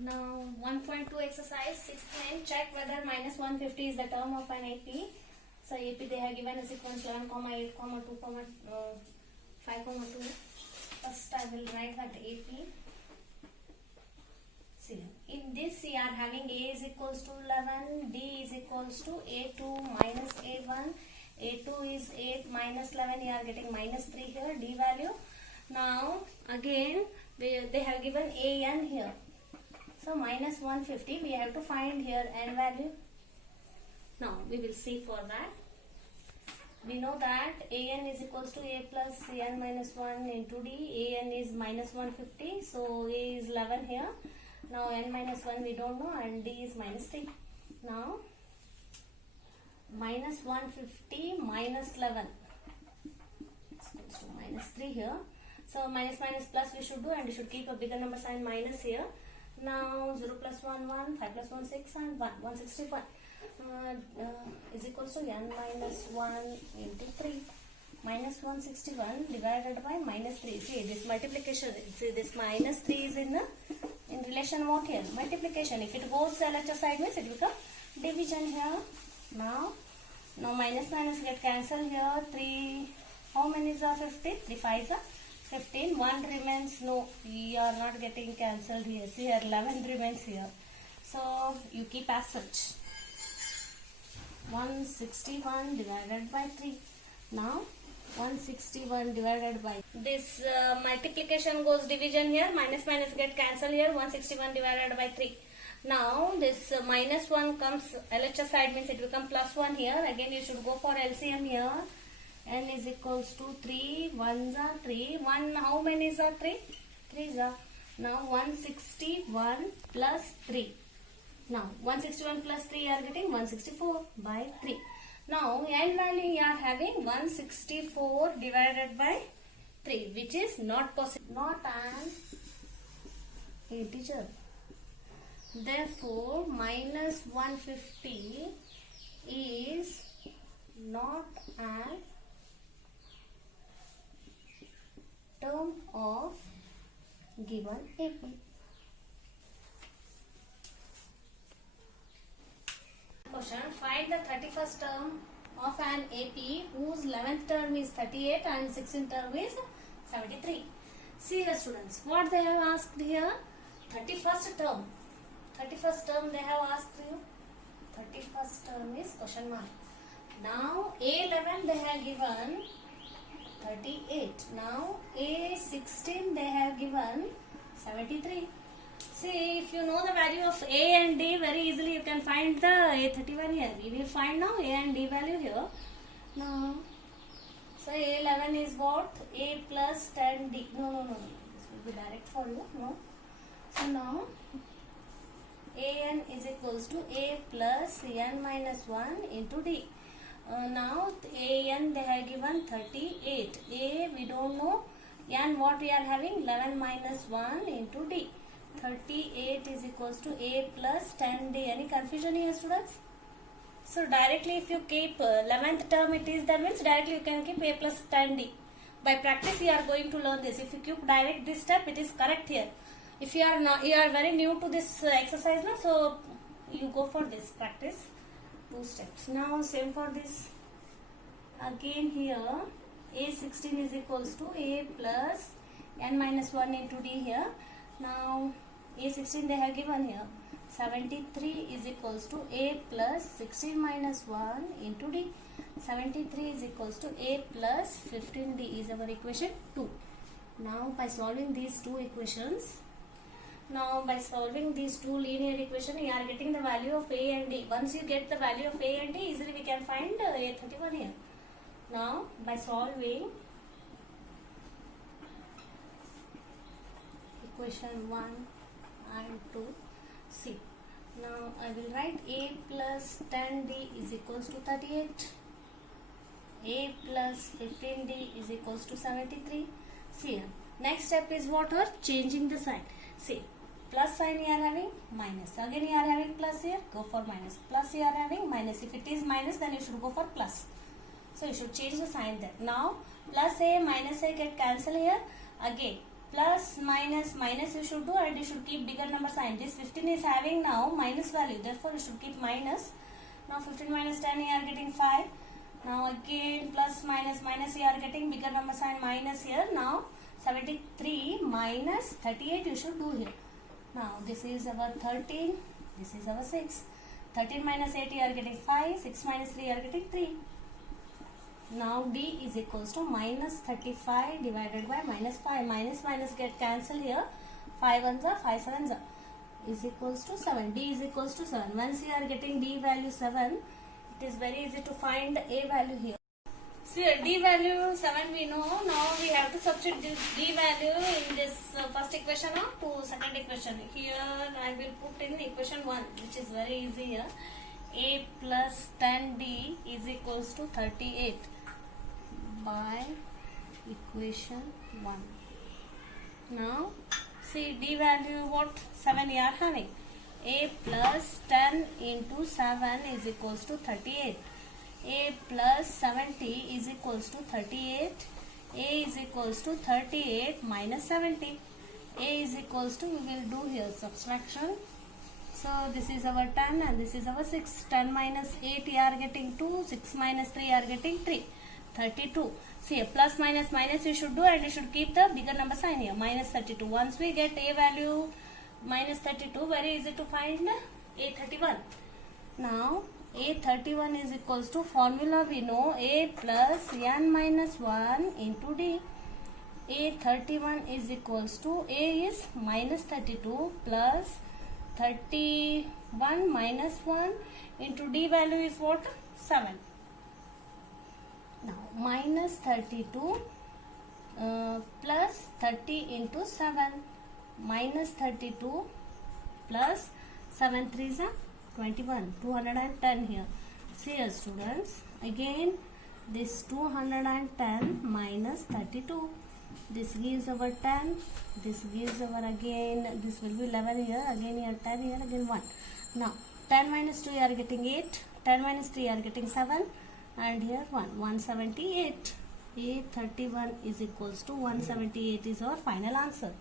Now 1.2 exercise 6th check whether minus 150 is the term of an AP. So AP they have given a sequence 11, 8, 2, 5, 2. First I will write that AP. See, in this we are having A is equals to 11, D is equals to A2 minus A1, A2 is 8 minus 11, you are getting minus 3 here, D value. Now again they have given AN here. So minus 150 we have to find here N value. Now we will see for that. We know that AN is equals to A plus N minus 1 into D. AN is minus 150. So A is 11 here. Now N minus 1 we don't know and D is minus 3. Now minus 150 minus 11 is equals to minus 3 here. So minus plus we should do and we should keep a bigger number sign minus here. Now 0 plus 1 1, 5 plus 1 6 and 1 161 is equals to N minus 1 into 3. Minus 161 divided by minus 3. See this multiplication. See this minus 3 is in relation what here? Multiplication. If it goes LHS side means it becomes division here. Now minus get cancelled here. 3. How many is 50? 3 5 are 15. 1 remains. No, we are not getting cancelled here. See here 11 remains here. So you keep as such. 161 divided by 3. Now 161 divided by this multiplication goes division here. Minus get cancelled here. 161 divided by 3. Now this minus 1 comes LHS side means it becomes plus 1 here. Again you should go for LCM here. N is equals to 3, 1s are 3, 1 how many is 3? 3s are. Now 161 plus 3. Now 161 plus 3 you are getting 164 by 3. Now N value you are having 164 divided by 3 which is not possible, not an integer. Therefore minus 150 is not an term of given AP. Question: find the 31st term of an AP whose 11th term is 38 and 16th term is 73. See here students, what they have asked here? 31st term. 31st term they have asked you. 31st term is question mark. Now A11 they have given 38. Now A16 they have given 73. See, if you know the value of A and D, very easily you can find the A31 here. We will find now A and D value here. Now, so A11 is what? A plus 10D. No. This will be direct for you. No. So now, AN is equals to A plus N minus 1 into D. Now AN they have given 38. A we don't know. N what we are having? 11 minus 1 into D. 38 is equals to A plus 10D. Any confusion here students? So directly if you keep 11th term it is that means directly you can keep A plus 10D. By practice you are going to learn this. If you keep direct this step it is correct here. If you are not, you are very new to this exercise now, so you go for this practice. 2 steps. Now same for this. Again here A16 is equals to A plus N minus 1 into D here. Now A16 they have given here 73 is equals to A plus 16 minus 1 into D. 73 is equals to A plus 15D is our equation 2. Now by solving these two equations, by solving these two linear equations, you are getting the value of A and D. Once you get the value of A and D, easily we can find A31 here. Now, by solving equation 1 and 2, see. Now, I will write A plus 10D is equals to 38. A plus 15D is equals to 73. See here. Next step is what? Changing the sign. See. Plus sign you are having, minus. Again you are having plus here, go for minus. Plus you are having minus. If it is minus, then you should go for plus. So you should change the sign there. Now plus A minus A get cancelled here. Again Plus, minus, minus you should do, and you should keep bigger number sign. This 15 is having now minus value, therefore you should keep minus. Now 15 minus 10 you are getting 5. Now again plus minus minus you are getting bigger number sign minus here. Now 73 minus 38 you should do here. Now this is our 13, this is our 6. 13 minus 8 you are getting 5, 6 minus 3 you are getting 3. Now D is equals to minus 35 divided by minus 5. Minus minus get cancelled here. 5 ones are 5 sevens are is equals to 7. D is equals to 7. Once you are getting D value 7, it is very easy to find A value here. See, D value 7 we know. Now we have to substitute this D value in this first equation to second equation. Here I will put in equation 1, which is very easy here. A plus 10D is equals to 38 by equation 1. Now see, D value what? 7 you are having. A plus 10 into 7 is equals to 38. A plus 70 is equals to 38. A is equals to 38 minus 70. A is equals to, we will do here subtraction. So this is our 10 and this is our 6. 10 minus 8 you are getting 2. 6 minus 3 you are getting 3. 32. See, plus minus minus you should do, and you should keep the bigger number sign here. Minus 32. Once we get A value minus 32, very easy to find A31. Now A31 is equals to, formula we know, A plus n minus 1 into D. A31 is equals to, A is minus 32 plus 31 minus 1 into D value is what? 7. Now minus 32 plus 30 into 7, minus 32 plus 7 3s are 21, 210 here. See here students, again this 210 minus 32, this gives our 10, this gives our, again this will be 11 here, again here 10 here, again 1. Now 10 minus 2 you are getting 8, 10 minus 3 you are getting 7, and here 178. A31 is equals to 178 is our final answer.